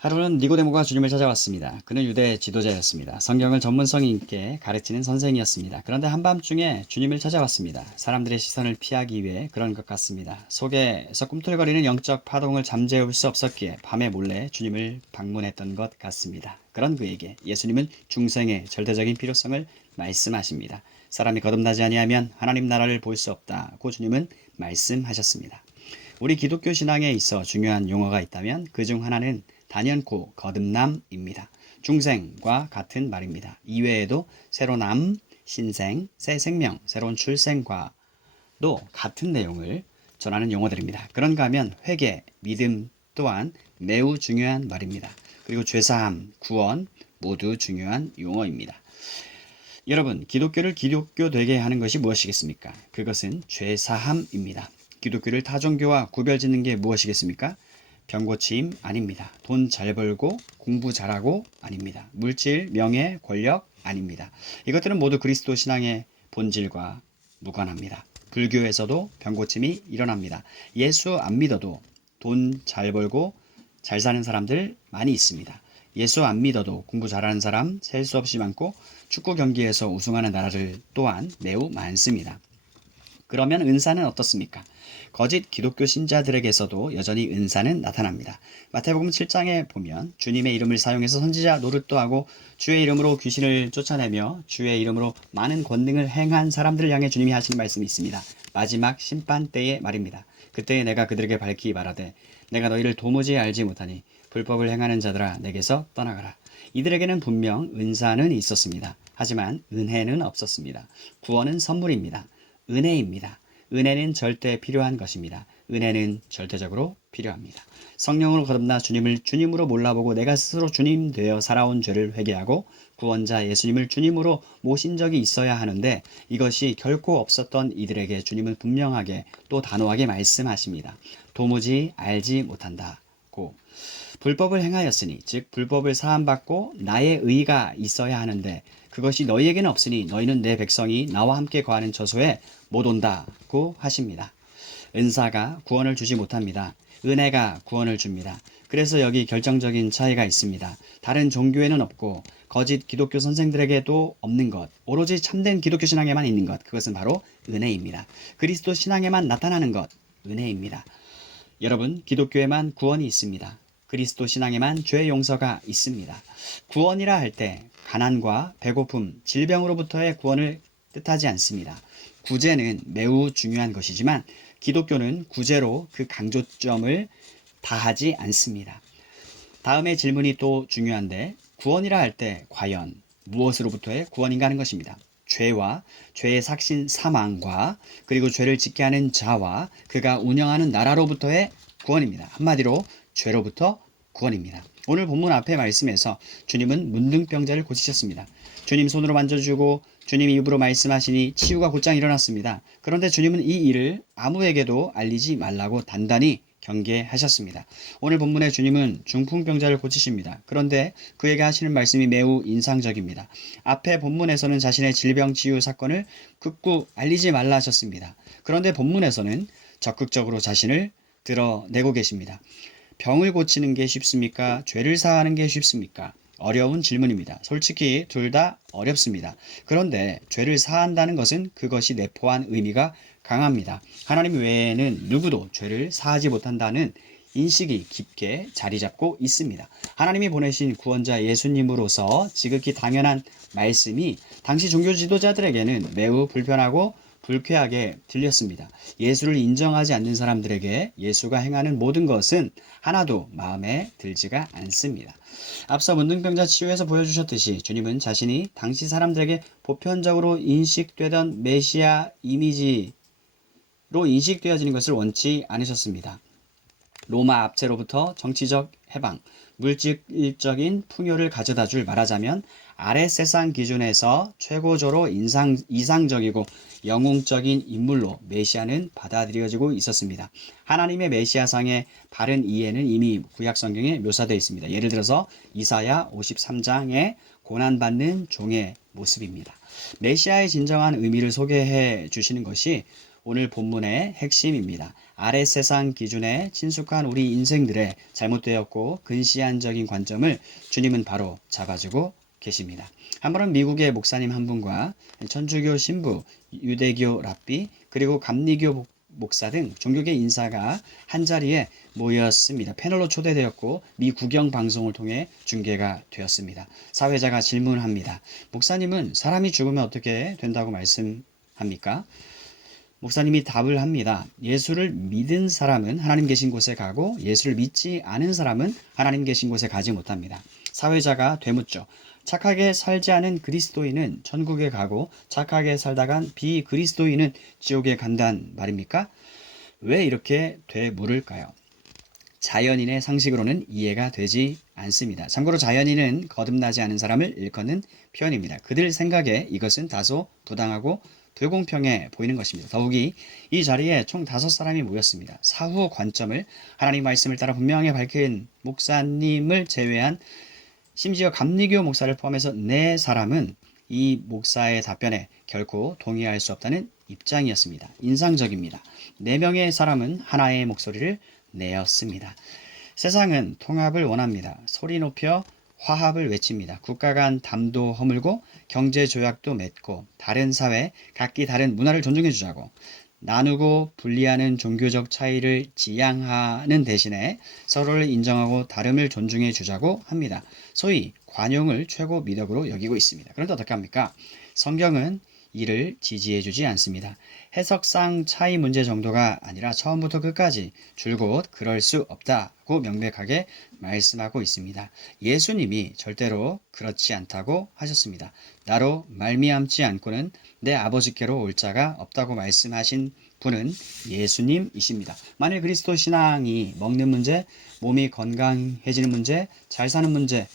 하루는 니고데모가 주님을 찾아왔습니다. 그는 유대 지도자였습니다. 성경을 전문성 있게 가르치는 선생이었습니다. 그런데 한밤중에 주님을 찾아왔습니다. 사람들의 시선을 피하기 위해 그런 것 같습니다. 속에서 꿈틀거리는 영적 파동을 잠재울 수 없었기에 밤에 몰래 주님을 방문했던 것 같습니다. 그런 그에게 예수님은 중생의 절대적인 필요성을 말씀하십니다. 사람이 거듭나지 아니하면 하나님 나라를 볼 수 없다고 주님은 말씀하셨습니다. 우리 기독교 신앙에 있어 중요한 용어가 있다면 그중 하나는 단연코 거듭남입니다. 중생과 같은 말입니다. 이외에도 새로남, 신생, 새 생명, 새로운 출생과도 같은 내용을 전하는 용어들입니다. 그런가 하면 회개, 믿음 또한 매우 중요한 말입니다. 그리고 죄사함, 구원 모두 중요한 용어입니다. 여러분, 기독교를 기독교 되게 하는 것이 무엇이겠습니까? 그것은 죄사함입니다. 기독교를 타종교와 구별짓는 게 무엇이겠습니까? 병고침 아닙니다. 돈 잘 벌고 공부 잘하고 아닙니다. 물질, 명예, 권력 아닙니다. 이것들은 모두 그리스도 신앙의 본질과 무관합니다. 불교에서도 병고침이 일어납니다. 예수 안 믿어도 돈 잘 벌고 잘 사는 사람들 많이 있습니다. 예수 안 믿어도 공부 잘하는 사람 셀 수 없이 많고 축구 경기에서 우승하는 나라들 또한 매우 많습니다. 그러면 은사는 어떻습니까? 거짓 기독교 신자들에게서도 여전히 은사는 나타납니다. 마태복음 7장에 보면 주님의 이름을 사용해서 선지자 노릇도 하고 주의 이름으로 귀신을 쫓아내며 주의 이름으로 많은 권능을 행한 사람들을 향해 주님이 하시는 말씀이 있습니다. 마지막 심판 때의 말입니다. 그때에 내가 그들에게 밝히 말하되 내가 너희를 도무지 알지 못하니 불법을 행하는 자들아 내게서 떠나가라. 이들에게는 분명 은사는 있었습니다. 하지만 은혜는 없었습니다. 구원은 선물입니다. 은혜입니다. 은혜는 절대 필요한 것입니다. 은혜는 절대적으로 필요합니다. 성령으로 거듭나 주님을 주님으로 몰라보고 내가 스스로 주님 되어 살아온 죄를 회개하고 구원자 예수님을 주님으로 모신 적이 있어야 하는데 이것이 결코 없었던 이들에게 주님은 분명하게 또 단호하게 말씀하십니다. 도무지 알지 못한다고. 불법을 행하였으니 즉 불법을 사함받고 나의 의가 있어야 하는데 그것이 너희에게는 없으니 너희는 내 백성이 나와 함께 거하는 저소에 못 온다고 하십니다. 은사가 구원을 주지 못합니다. 은혜가 구원을 줍니다. 그래서 여기 결정적인 차이가 있습니다. 다른 종교에는 없고 거짓 기독교 선생들에게도 없는 것, 오로지 참된 기독교 신앙에만 있는 것, 그것은 바로 은혜입니다. 그리스도 신앙에만 나타나는 것, 은혜입니다. 여러분, 기독교에만 구원이 있습니다. 그리스도 신앙에만 죄 용서가 있습니다. 구원이라 할 때 가난과 배고픔, 질병으로부터의 구원을 뜻하지 않습니다. 구제는 매우 중요한 것이지만 기독교는 구제로 그 강조점을 다하지 않습니다. 다음의 질문이 또 중요한데 구원이라 할 때 과연 무엇으로부터의 구원인가 하는 것입니다. 죄와 죄의 삭신 사망과 그리고 죄를 짓게 하는 자와 그가 운영하는 나라로부터의 구원입니다. 한마디로 죄로부터 구원입니다. 오늘 본문 앞에 말씀에서 주님은 문둥병자를 고치셨습니다. 주님 손으로 만져주고 주님 입으로 말씀하시니 치유가 곧장 일어났습니다. 그런데 주님은 이 일을 아무에게도 알리지 말라고 단단히 경계하셨습니다. 오늘 본문의 주님은 중풍병자를 고치십니다. 그런데 그에게 하시는 말씀이 매우 인상적입니다. 앞에 본문에서는 자신의 질병 치유 사건을 극구 알리지 말라 하셨습니다. 그런데 본문에서는 적극적으로 자신을 드러내고 계십니다. 병을 고치는 게 쉽습니까? 죄를 사하는 게 쉽습니까? 어려운 질문입니다. 솔직히 둘 다 어렵습니다. 그런데 죄를 사한다는 것은 그것이 내포한 의미가 강합니다. 하나님 외에는 누구도 죄를 사하지 못한다는 인식이 깊게 자리 잡고 있습니다. 하나님이 보내신 구원자 예수님으로서 지극히 당연한 말씀이 당시 종교 지도자들에게는 매우 불편하고 불쾌하게 들렸습니다. 예수를 인정하지 않는 사람들에게 예수가 행하는 모든 것은 하나도 마음에 들지가 않습니다. 앞서 문둥병자 치유에서 보여주셨듯이 주님은 자신이 당시 사람들에게 보편적으로 인식되던 메시아 이미지로 인식되어지는 것을 원치 않으셨습니다. 로마 압제로부터 정치적 해방, 물질적인 풍요를 가져다 줄 말하자면 아래 세상 기준에서 최고조로 이상적이고 영웅적인 인물로 메시아는 받아들여지고 있었습니다. 하나님의 메시아상의 바른 이해는 이미 구약성경에 묘사되어 있습니다. 예를 들어서 이사야 53장의 고난받는 종의 모습입니다. 메시아의 진정한 의미를 소개해 주시는 것이 오늘 본문의 핵심입니다. 아랫 세상 기준에 친숙한 우리 인생들의 잘못되었고 근시안적인 관점을 주님은 바로 잡아주고 계십니다. 한 번은 미국의 목사님 한 분과 천주교 신부, 유대교 랍비, 그리고 감리교 목사 등 종교계 인사가 한자리에 모였습니다. 패널로 초대되었고 미 국영 방송을 통해 중계가 되었습니다. 사회자가 질문합니다. 목사님은 사람이 죽으면 어떻게 된다고 말씀합니까? 목사님이 답을 합니다. 예수를 믿은 사람은 하나님 계신 곳에 가고 예수를 믿지 않은 사람은 하나님 계신 곳에 가지 못합니다. 사회자가 되묻죠. 착하게 살지 않은 그리스도인은 천국에 가고 착하게 살다간 비그리스도인은 지옥에 간단 말입니까? 왜 이렇게 되물을까요? 자연인의 상식으로는 이해가 되지 않습니다. 참고로 자연인은 거듭나지 않은 사람을 일컫는 표현입니다. 그들 생각에 이것은 다소 부당하고 불공평해 보이는 것입니다. 더욱이 이 자리에 총 5사람이 모였습니다. 사후 관점을 하나님 말씀을 따라 분명히 밝힌 목사님을 제외한 심지어 감리교 목사를 포함해서 4사람은 이 목사의 답변에 결코 동의할 수 없다는 입장이었습니다. 인상적입니다. 4명의 사람은 하나의 목소리를 내었습니다. 세상은 통합을 원합니다. 소리 높여 화합을 외칩니다. 국가 간 담도 허물고 경제 조약도 맺고 다른 사회, 각기 다른 문화를 존중해 주자고 나누고 분리하는 종교적 차이를 지양하는 대신에 서로를 인정하고 다름을 존중해 주자고 합니다. 소위 관용을 최고 미덕으로 여기고 있습니다. 그런데 어떻게 합니까? 성경은 이를 지지해 주지 않습니다. 해석상 차이 문제 정도가 아니라 처음부터 끝까지 줄곧 그럴 수 없다고 명백하게 말씀하고 있습니다. 예수님이 절대로 그렇지 않다고 하셨습니다. 나로 말미암지 않고는 내 아버지께로 올 자가 없다고 말씀하신 분은 예수님이십니다. 만일 그리스도 신앙이 먹는 문제, 몸이 건강해지는 문제, 잘 사는 문제,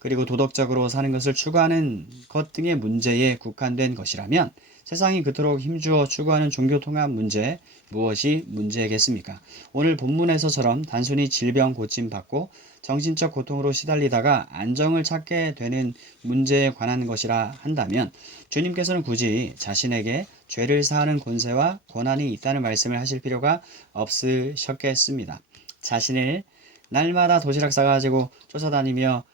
그리고 도덕적으로 사는 것을 추구하는 것 등의 문제에 국한된 것이라면 세상이 그토록 힘주어 추구하는 종교 통합 문제 무엇이 문제겠습니까? 오늘 본문에서처럼 단순히 질병 고침 받고 정신적 고통으로 시달리다가 안정을 찾게 되는 문제에 관한 것이라 한다면 주님께서는 굳이 자신에게 죄를 사하는 권세와 권한이 있다는 말씀을 하실 필요가 없으셨겠습니다. 자신을 날마다 도시락 싸가지고 쫓아다니며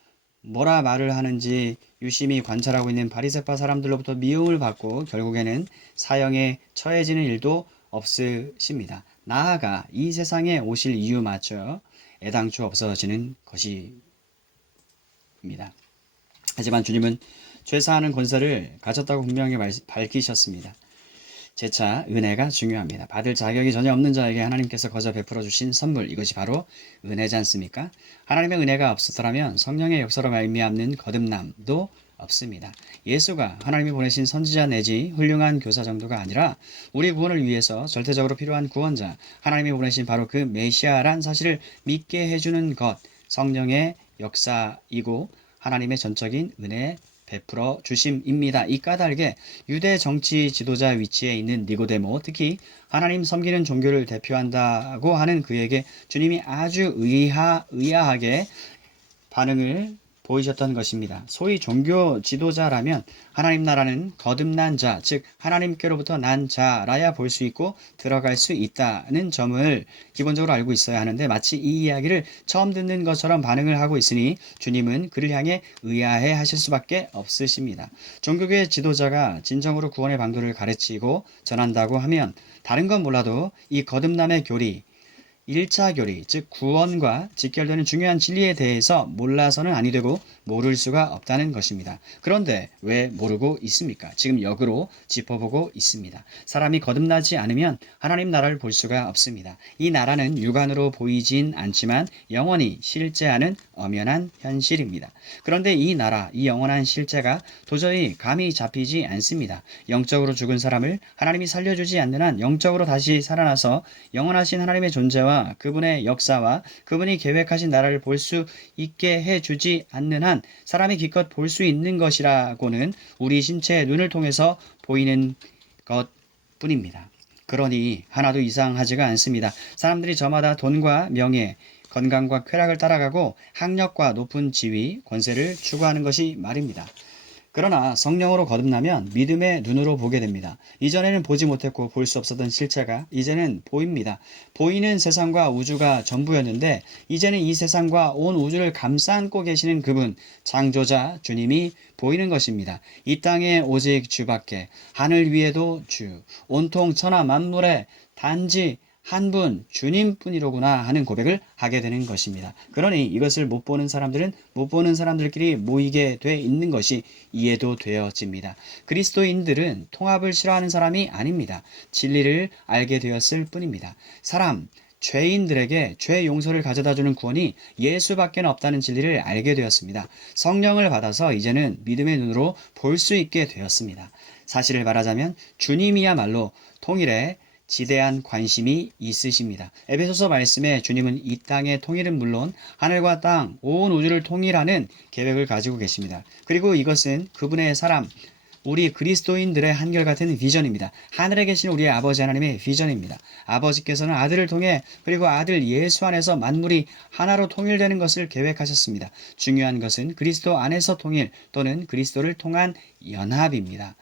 뭐라 말을 하는지 유심히 관찰하고 있는 바리새파 사람들로부터 미움을 받고 결국에는 사형에 처해지는 일도 없으십니다. 나아가 이 세상에 오실 이유마저 애당초 없어지는 것입니다. 하지만 주님은 죄사하는 권세를 가졌다고 분명히 밝히셨습니다. 재차 은혜가 중요합니다. 받을 자격이 전혀 없는 자에게 하나님께서 거저 베풀어 주신 선물, 이것이 바로 은혜지 않습니까? 하나님의 은혜가 없었더라면 성령의 역사로 말미암는 거듭남도 없습니다. 예수가 하나님이 보내신 선지자 내지 훌륭한 교사 정도가 아니라 우리 구원을 위해서 절대적으로 필요한 구원자, 하나님이 보내신 바로 그 메시아란 사실을 믿게 해주는 것, 성령의 역사이고 하나님의 전적인 은혜 베풀어 주심입니다. 이 까닭에 유대 정치 지도자 위치에 있는 니고데모, 특히 하나님 섬기는 종교를 대표한다고 하는 그에게 주님이 아주 의아하게 반응을 보이셨던 것입니다. 소위 종교 지도자라면 하나님 나라는 거듭난 자, 즉 하나님께로부터 난 자라야 볼 수 있고 들어갈 수 있다는 점을 기본적으로 알고 있어야 하는데 마치 이 이야기를 처음 듣는 것처럼 반응을 하고 있으니 주님은 그를 향해 의아해 하실 수밖에 없으십니다. 종교계 지도자가 진정으로 구원의 방도를 가르치고 전한다고 하면 다른 건 몰라도 이 거듭남의 교리, 1차 교리, 즉 구원과 직결되는 중요한 진리에 대해서 몰라서는 아니 되고 모를 수가 없다는 것입니다. 그런데 왜 모르고 있습니까? 지금 역으로 짚어보고 있습니다. 사람이 거듭나지 않으면 하나님 나라를 볼 수가 없습니다. 이 나라는 육안으로 보이진 않지만 영원히 실제하는 엄연한 현실입니다. 그런데 이 나라, 이 영원한 실제가 도저히 감이 잡히지 않습니다. 영적으로 죽은 사람을 하나님이 살려주지 않는 한 영적으로 다시 살아나서 영원하신 하나님의 존재와 그분의 역사와 그분이 계획하신 나라를 볼 수 있게 해주지 않는 한 사람이 기껏 볼 수 있는 것이라고는 우리 신체의 눈을 통해서 보이는 것뿐입니다. 그러니 하나도 이상하지가 않습니다. 사람들이 저마다 돈과 명예, 건강과 쾌락을 따라가고 학력과 높은 지위, 권세를 추구하는 것이 말입니다. 그러나 성령으로 거듭나면 믿음의 눈으로 보게 됩니다. 이전에는 보지 못했고 볼 수 없었던 실체가 이제는 보입니다. 보이는 세상과 우주가 전부였는데 이제는 이 세상과 온 우주를 감싸안고 계시는 그분, 창조자 주님이 보이는 것입니다. 이 땅에 오직 주밖에, 하늘 위에도 주, 온통 천하 만물에 단지 한 분 주님뿐이로구나 하는 고백을 하게 되는 것입니다. 그러니 이것을 못 보는 사람들은 못 보는 사람들끼리 모이게 돼 있는 것이 이해도 되어집니다. 그리스도인들은 통합을 싫어하는 사람이 아닙니다. 진리를 알게 되었을 뿐입니다. 죄인들에게 죄 용서를 가져다주는 구원이 예수밖에 없다는 진리를 알게 되었습니다. 성령을 받아서 이제는 믿음의 눈으로 볼 수 있게 되었습니다. 사실을 말하자면 주님이야말로 통일에 지대한 관심이 있으십니다. 에베소서 말씀에 주님은 이 땅의 통일은 물론 하늘과 땅, 온 우주를 통일하는 계획을 가지고 계십니다. 그리고 이것은 그분의 사람, 우리 그리스도인들의 한결같은 비전입니다. 하늘에 계신 우리의 아버지 하나님의 비전입니다. 아버지께서는 아들을 통해 그리고 아들 예수 안에서 만물이 하나로 통일되는 것을 계획하셨습니다. 중요한 것은 그리스도 안에서 통일 또는 그리스도를 통한 연합입니다.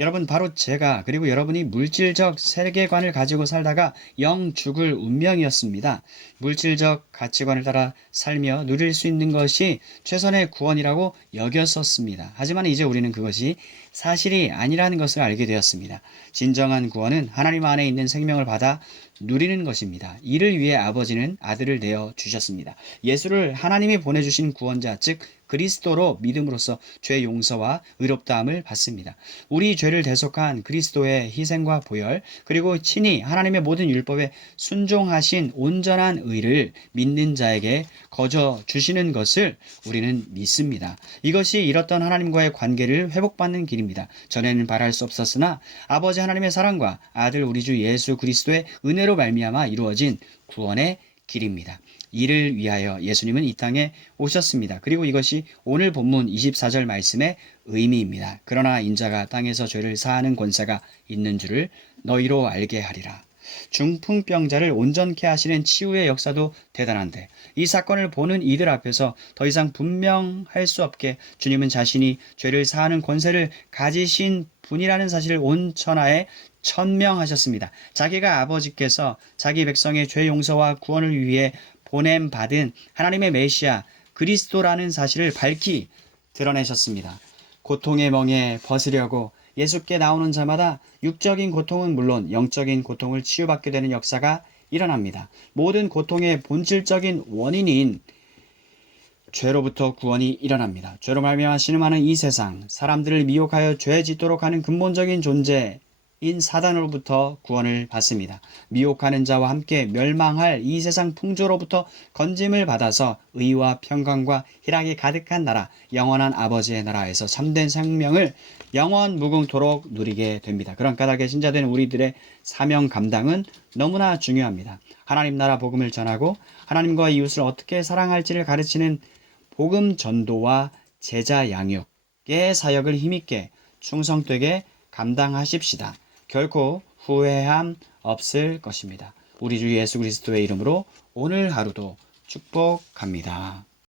여러분, 바로 제가 그리고 여러분이 물질적 세계관을 가지고 살다가 영 죽을 운명이었습니다. 물질적 가치관을 따라 살며 누릴 수 있는 것이 최선의 구원이라고 여겼었습니다. 하지만 이제 우리는 그것이 사실이 아니라는 것을 알게 되었습니다. 진정한 구원은 하나님 안에 있는 생명을 받아 누리는 것입니다. 이를 위해 아버지는 아들을 내어 주셨습니다. 예수를 하나님이 보내주신 구원자, 즉 그리스도로 믿음으로써 죄 용서와 의롭다함을 받습니다. 우리 죄를 대속한 그리스도의 희생과 보혈, 그리고 친히 하나님의 모든 율법에 순종하신 온전한 의를 믿는 자에게 거저 주시는 것을 우리는 믿습니다. 이것이 잃었던 하나님과의 관계를 회복받는 길입니다. 전에는 바랄 수 없었으나 아버지 하나님의 사랑과 아들 우리 주 예수 그리스도의 은혜로 말미암아 이루어진 구원의 길입니다. 이를 위하여 예수님은 이 땅에 오셨습니다. 그리고 이것이 오늘 본문 24절 말씀의 의미입니다. 그러나 인자가 땅에서 죄를 사하는 권세가 있는 줄을 너희로 알게 하리라. 중풍병자를 온전케 하시는 치유의 역사도 대단한데 이 사건을 보는 이들 앞에서 더 이상 분명할 수 없게 주님은 자신이 죄를 사하는 권세를 가지신 분이라는 사실을 온 천하에 천명하셨습니다. 자기가 아버지께서 자기 백성의 죄 용서와 구원을 위해 보냄받은 하나님의 메시아 그리스도라는 사실을 밝히 드러내셨습니다. 고통의 멍에 벗으려고 예수께 나오는 자마다 육적인 고통은 물론 영적인 고통을 치유받게 되는 역사가 일어납니다. 모든 고통의 본질적인 원인인 죄로부터 구원이 일어납니다. 죄로 말미암아 신음하는 이 세상, 사람들을 미혹하여 죄 짓도록 하는 근본적인 존재인 사단으로부터 구원을 받습니다. 미혹하는 자와 함께 멸망할 이 세상 풍조로부터 건짐을 받아서 의와 평강과 희락이 가득한 나라, 영원한 아버지의 나라에서 참된 생명을 영원 무궁토록 누리게 됩니다. 그런 까닭에 신자된 우리들의 사명 감당은 너무나 중요합니다. 하나님 나라 복음을 전하고 하나님과 이웃을 어떻게 사랑할지를 가르치는 복음 전도와 제자 양육의 사역을 힘있게 충성되게 감당하십시다. 결코 후회함 없을 것입니다. 우리 주 예수 그리스도의 이름으로 오늘 하루도 축복합니다.